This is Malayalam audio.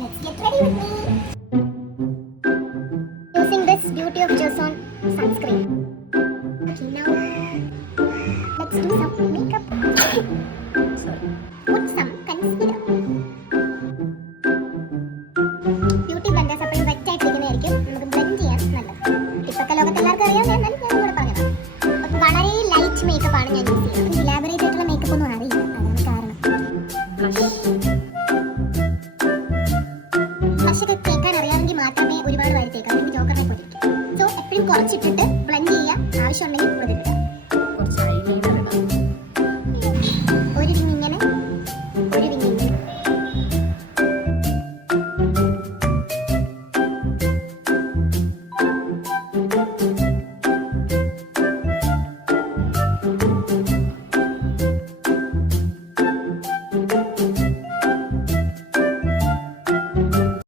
Let's get ready with me. Using this Beauty of Joseon sunscreen. Okay, now let's do some makeup. Put some concealer. Beauty blenders അപ്പോൾ വെറ്റ് ആയിട്ടിരിക്കുന്നതായിരിക്കും നമുക്ക് ബ്ലെൻഡ് ചെയ്യാൻ നല്ലത്. ഇപ്പോഴത്തെ ലോകത്ത് എല്ലാവർക്കും അറിയാം, എന്നാലും ഞാൻ കൂടെ പറഞ്ഞതാണ്. വളരെ ലൈറ്റ് മേക്കപ്പ് ആണ് ഞാൻ യൂസ് ചെയ്യുന്നത്. ഇലാബറേറ്റ് ആയിട്ടുള്ള മേക്കപ്പ് ഒന്നും അറിയില്ല, അതാണ് കാരണം. പക്ഷേ തേക്കാൻ അറിയാമെങ്കിൽ മാത്രമേ ഒരുപാട് വാരി തേക്കാം, അല്ലെങ്കിൽ ജോക്കറിനെ പോലെ ഇരിക്കും. സോ എപ്പോഴും കുറച്ചിട്ടിട്ട്